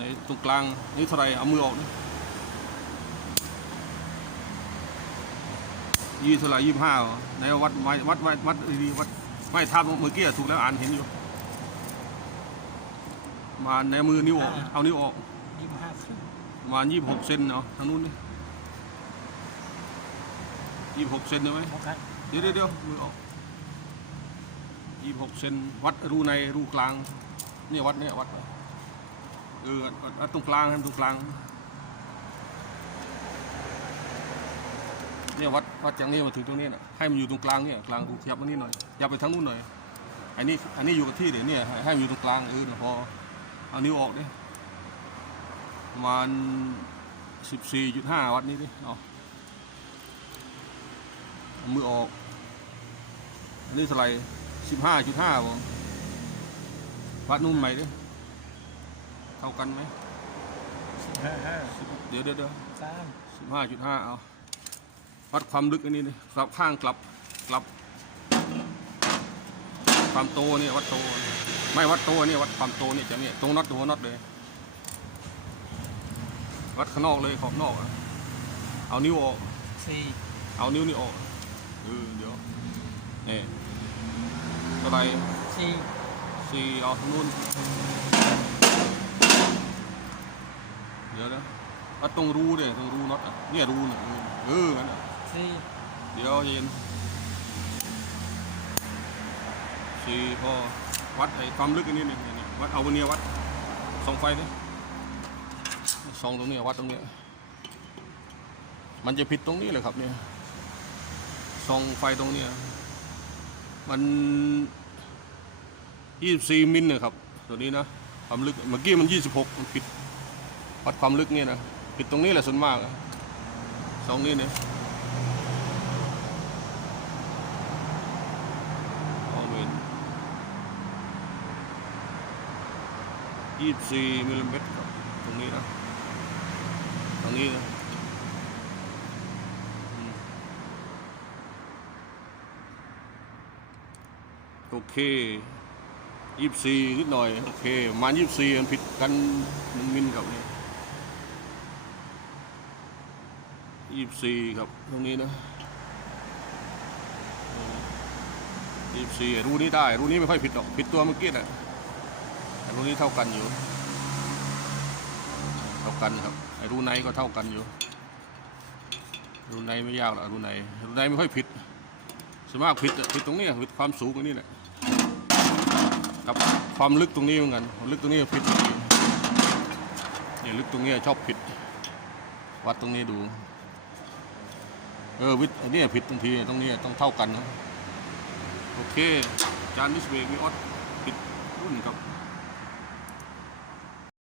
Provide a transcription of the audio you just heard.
ในตรงกลางนี่เท่าไหรเอามือออกนี่ยี่เท่าไหรยี่สิบห้าเหรอไหนวัดไม้วัดวัดวัดดีๆวัดไม่ทับเมื่อกี้อะถูกแล้วอ่านเห็นอยู่ มาในมือนิ้วออกเอานิ้วออกยี่สิบห้าครึ่งประมาณยี่สิบหกเซนเนาะทางนู้นนี่ยี่สิบหกเซนใช่ไหมโอเคเดี๋ยวเดี๋ยวเดี๋ยวมือออกยี่หกเซนวัดรูในรูกลางเนี่ยวัดเนี่ยวัด เออวัดตรงกลางให้มันตรงกลางเนี่ยวัดวัดจากนี้มาถึงตรงนี้นะให้มันอยู่ตรงกลางเนี่ยกลางขยับมานี่หน่อยขยับไปทางนู้นหน่อยอันนี้อันนี้อยู่กับที่เดี๋ยวเนี่ยให้ให้มันอยู่ตรงกลางเออพอเอานิ้วออกดิประมาณสิบสี่จุดห้าวัดนี้ดิเอาเอามือออก อันนี้เท่าไหร่สิบห้าจุดห้าวัดนุ่มใหม่ดิ เท่ากันไหมสิบห้าห้าเดี๋ยวเดี๋ยวเดี๋ยวสามสิบห้าจุดห้าเอาวัดความลึกอันนี้ดิกลับข้างกลับกลับ ความโตเนี่ยวัดโต ไม่วัดโตเนี่ยวัดความโตเนี่ยจะเนี่ยตรงน็อตหัวน็อตเลย วัดข้างนอกเลยขอบนอกอะเอานิ้วออกสี่เอานิ้วนี่ออกเออเดี๋ยวนี่เท่าไหร่สี่สี่เอาทางนู้นเดี๋ยวนะวัดตรงรูเนี่ยตรงรูน็อตอะเนี่ยรูเนี่ยเอองั้นน่ะสี่เดี๋ยวเย็นสี่พอวัดไอ้ความลึกอันนี้นี่นี่วัดเอาวันนี้วัดส่องไฟดิส่องตรงนี้วัดตรงนี้มันจะผิดตรงนี้เลยครับเนี่ยส่องไฟตรงเนี้ยมันยี่สิบสี่มิลนะครับ ตัวนี้นะความลึกเมื่อกี้มันยี่สิบหกมันผิด วัดความลึกเนี่ยนะผิดตรงนี้แหละส่วนมากสองนี้เนี่ยยี่สิบสี่มิลลิเมตรครับตรงนี้นะตรงนี้นะโอเคยี่สิบสี่นิดหน่อย โอเค มาณยี่สิบสี่มันผิดกันหนึ่งมิลครับเนี่ย ยี่สิบสี่ครับตรงนี้นะยี่สิบสี่รูนี้ได้ รูนี้ไม่ค่อยผิดหรอก ผิดตัวเมื่อกี้แหละแต่รูนี้เท่ากันอยู่ เท่ากันครับ ไอ้รูในก็เท่ากันอยู่ รูในไม่ยากหรอกรูในรูในไม่ค่อยผิดส่วนมากผิดอะผิดตรงนี้ผิดความสูงตรงนี้แหละกับความลึกตรงนี้เหมือนกันความลึกตรงนี้ผิดเนี่ยลึกตรงนี้ชอบผิด วัดตรงนี้ดู เออวิทย์นี่ผิดตรงทีตรงนี้ต้องเท่ากันนะ โอเค จานมิสเวกมีออสผิดรุ่นครับ